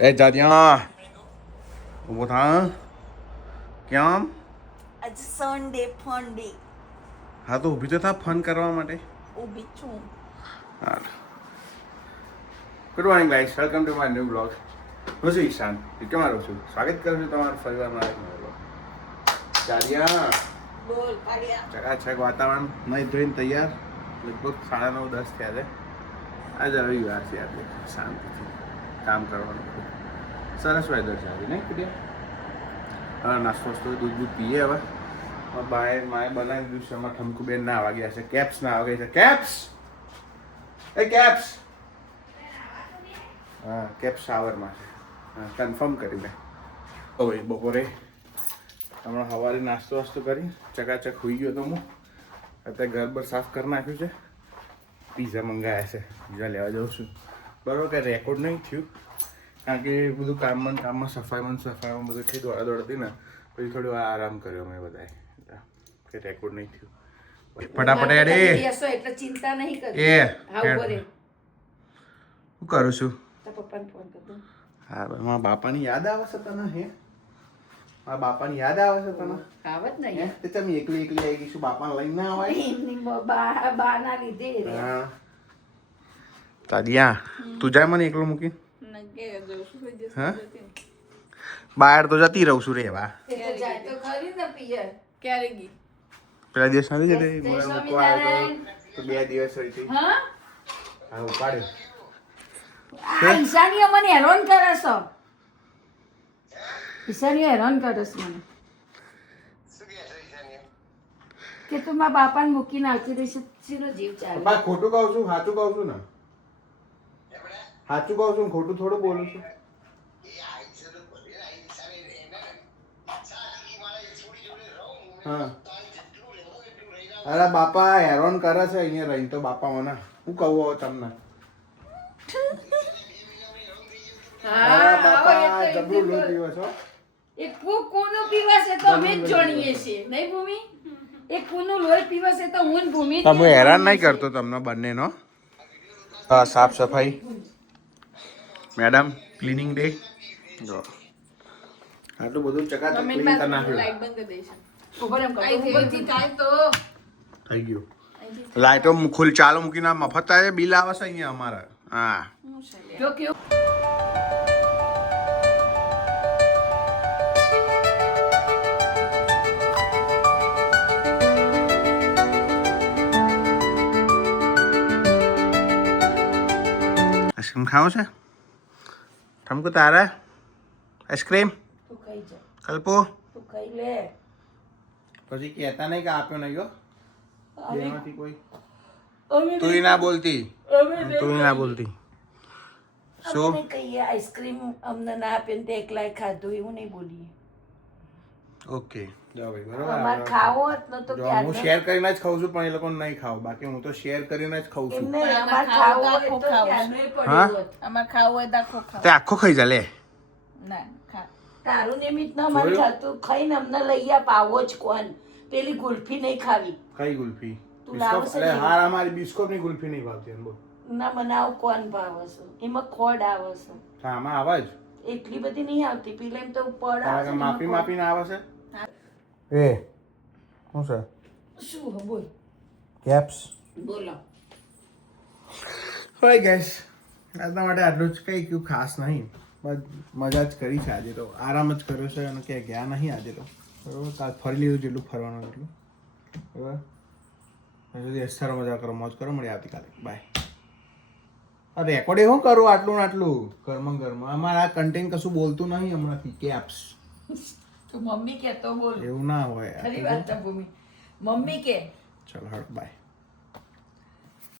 એ જાદિયા ઊભો થા કેમ આજ સન્ડે ફન ડે. હા તો ઊભી તો થા ફન કરવા માટે. ઊભી છું. હા good morning guys, welcome to my new blog. હું છું ઈશાન, કેમ રહું છું. સ્વાગત કરું છું તમારું ફરીવાર મારા નવા બ્લોગ. જાદિયા બોલ કાઢ્યા. ચકાચક વાતાવરણ, નહીં ધોઈને તૈયાર. લગભગ 9:30-10 થયા છે. આજે રવિવાર છે, આપણે શાંતિથી કામ કરવાનું. સરસ વેધર છે આજે, નહીં કુટિયા? હા, નાસ્તો વસ્તો દૂધ દૂધ પીએ હવે. બહાર માએ બનાવી દીધું છે. એમાં ઠમકુબેન ના આવી ગયા છે, કેપ્સ ના આવી ગયા છે. કેપ્સ એ કેપ્સ હા, કેપ્સ શાવરમાં છે. હા, કન્ફર્મ કરી મેં. હવે બપોરે હમણાં સવારે નાસ્તો વાસ્તો કરી ચકાચક હોઈ ગયો તો હું. અત્યારે ઘર બર સાફ કરી નાખ્યું છે. પીઝા મંગાવ્યા છે, પીઝા લેવા જાઉં છું. બરાબર, કંઈ રેકોર્ડ નહીં થયું કારણ કે બધું કામમાં સફાઈમાં બધું એટલી દોડા હતી ને, પછી થોડું આરામ કર્યો મેં બધાએ, કે રેકોર્ડ નહીં થયું. ફટાફટ એડે એટલે ચિંતા નહીં કરતી. એ હા ઉભો રે. શું કરું છું? તારા પપ્પાને ફોન કર દો. હા, મારા બાપાની યાદ આવે છે તને? હે, મારા બાપાની યાદ આવે છે તને? આવત ને હે, તે તમે એકલી આવી ગઈ છું, બાપાને લઈને ના આવાય? બાના લીધે હા તાડિયા, તું જાય મને એકલો મૂકી. હા, બહાર તો જતી રહું છું રેવા. જાય તો ખરી ને પિયર. ક્યારે ગઈ? પેલા દિવસ નથી જતી મૂકવા આવ્યો તો 2 દિવસ રહી હતી. હા હા, ઉપાડ્યો. આ ઈશાનીઓ મને હેરાન કરે છે. ઈશાનીઓ હેરાન કરે છે મને. કે તું મારા બાપાને મૂકીને આવતી રહીશ, શીનો જીવ ચાલે? પપ્પા ખોટું કહું છું, સાચું કહું છું ને? સાચું કહું છું, ખોટું થોડું બોલું છું. હા, અરે બાપા હેરાન કરે છે અહીંયા રહીને તો. બાપા મને શું કહું હવે તમને? અરે બાપા જબરું લોહી પીવો છો. એ કોનું પીવાશે તો અમે જ જાણીએ છીએ, નહીં ભૂમિ? એ કોનું લોહી પીવાશે તો હું ને ભૂમિ. તમે હેરાન નહીં કરતો તમને બંનેનો. હા, સાફ સફાઈ મેડમ, ક્લિનિંગ ડે. જો આટલું બધું ચકાચક ક્લીન કરી નાખ્યું. થઈ ગયું. લાઈટો ખુલ ચાલુ મૂકીને મફત થાય બિલ આવે છે અહીંયા અમારા. હા, જો કેવું આઈસ્ક્રીમ ખાવો છે? ઠમકુ તારા આઈસ્ક્રીમ? તું ખાઈ જા, કલ્પો તું ખાઈ લે. પછી કહેતા નહીં કે આપ્યો નહીં. બેમાંથી કોઈ અમે તું ના બોલતી, અમે તું ના બોલતી. શું અમે કહીએ આઈસ્ક્રીમ અમને ના આપે ને તે એકલાય ખાધું એવું નહીં બોલીએ. ઓકે, જાઓ ભાઈ. અમારે બરોબર. ખાવો જ ન તો જો ક્યારે હું શેર કરીને જ ખાઉં છું, પણ એ લોકોને નહીં ખાવ. બાકી હું તો શેર કરીને જ ખાઉં છું. એમને અમારે ખાવો હોય તો ક્યારનુંય પડ્યું હા? હોત. અમારે ખાવું હોય તો આખું ખાવ. તે આખો ખાઈ જા લે. ના ખા. તારું નિમિત્ત ન અમારે જોયું? ખાતું ખાઈને અમને લઈ આપ, આવો જ કોણ. પેલી ગુલ્ફી નહીં ખાવી. કઈ ગુલ્ફી? તું લાવશે બિસ્કોટ? અરે ને? હાર, અમારી બિસ્કોટની ગુલ્ફી નહીં ભાવતી. એમ બોલ. ના બનાવ કોણ ભાવે છે? એમાં ખોડ આવે છે. હા, આમાં આવે જ. એટલી બધી નહીં આવતી. પેલા એમ તો પડ આવે છે, માપી એમાં માપીને આવે છે. એ શું છે? ખોડ. શું હે બોલ? કેપ્સ. બોલો. હોય ગેસ, આજના માટે આટલું જ. કંઈ કયું ખાસ નહીં, બસ મજા જ કરી છે આજે તો. આરામ જ કર્યો છે અને ક્યાંય ગયા નહીં આજે તો. બરાબર, કાલ ફરી લીધું જેટલું ફરવાનું એટલું. બરાબર, હજુ સારો મજા કરો, મોજ કરો. મળીએ આવતીકાલે. બાય. આ રેકોર્ડ શું કરું આટલું ને આટલું ઘરમાં? અમારે આ કન્ટેન્ટ કશું બોલતું નહીં હમણાંથી. કેપ્સ તું મમ્મી કે તો બોલ. એવું ના હોય. ખરી વાત છે ભૂમિ. મમ્મી કે ચલો હટ, બાય.